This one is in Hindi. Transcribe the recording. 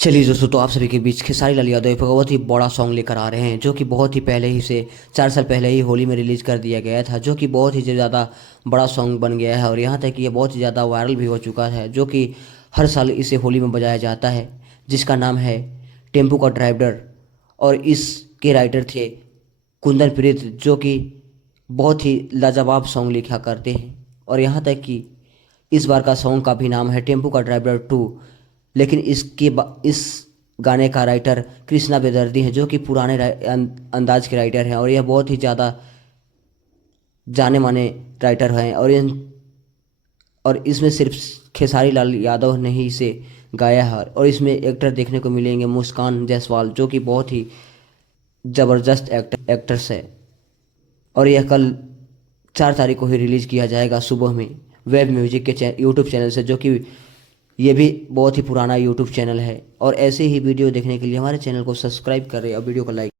चलिए दोस्तों, तो आप सभी के बीच खेसारी लाल यादव एक बहुत ही बड़ा सॉन्ग लेकर आ रहे हैं जो कि बहुत ही पहले ही से 4 साल पहले ही होली में रिलीज कर दिया गया था, जो कि बहुत ही ज़्यादा बड़ा सॉन्ग बन गया है और यहाँ तक कि ये बहुत ही ज़्यादा वायरल भी हो चुका है, जो कि हर साल इसे होली में बजाया जाता है, जिसका नाम है टेम्पू का ड्राइवर। और इसके राइटर थे कुंदन प्रीत, जो कि बहुत ही लाजवाब सॉन्ग लिखा करते हैं। और यहाँ तक कि इस बार का सॉन्ग का भी नाम है टेम्पू का ड्राइवर 2। लेकिन इस गाने का राइटर कृष्णा बेदर्दी हैं, जो कि पुराने अंदाज के राइटर हैं और यह बहुत ही ज़्यादा जाने माने राइटर हैं। और इसमें सिर्फ खेसारी लाल यादव ने ही इसे गाया है और इसमें एक्टर देखने को मिलेंगे मुस्कान जायसवाल, जो कि बहुत ही ज़बरदस्त एक्टर्स है। और यह कल 4 तारीख को ही रिलीज़ किया जाएगा सुबह में वेब म्यूजिक के यूट्यूब चैनल से, जो कि ये भी बहुत ही पुराना यूट्यूब चैनल है। और ऐसे ही वीडियो देखने के लिए हमारे चैनल को सब्सक्राइब करें और वीडियो को लाइक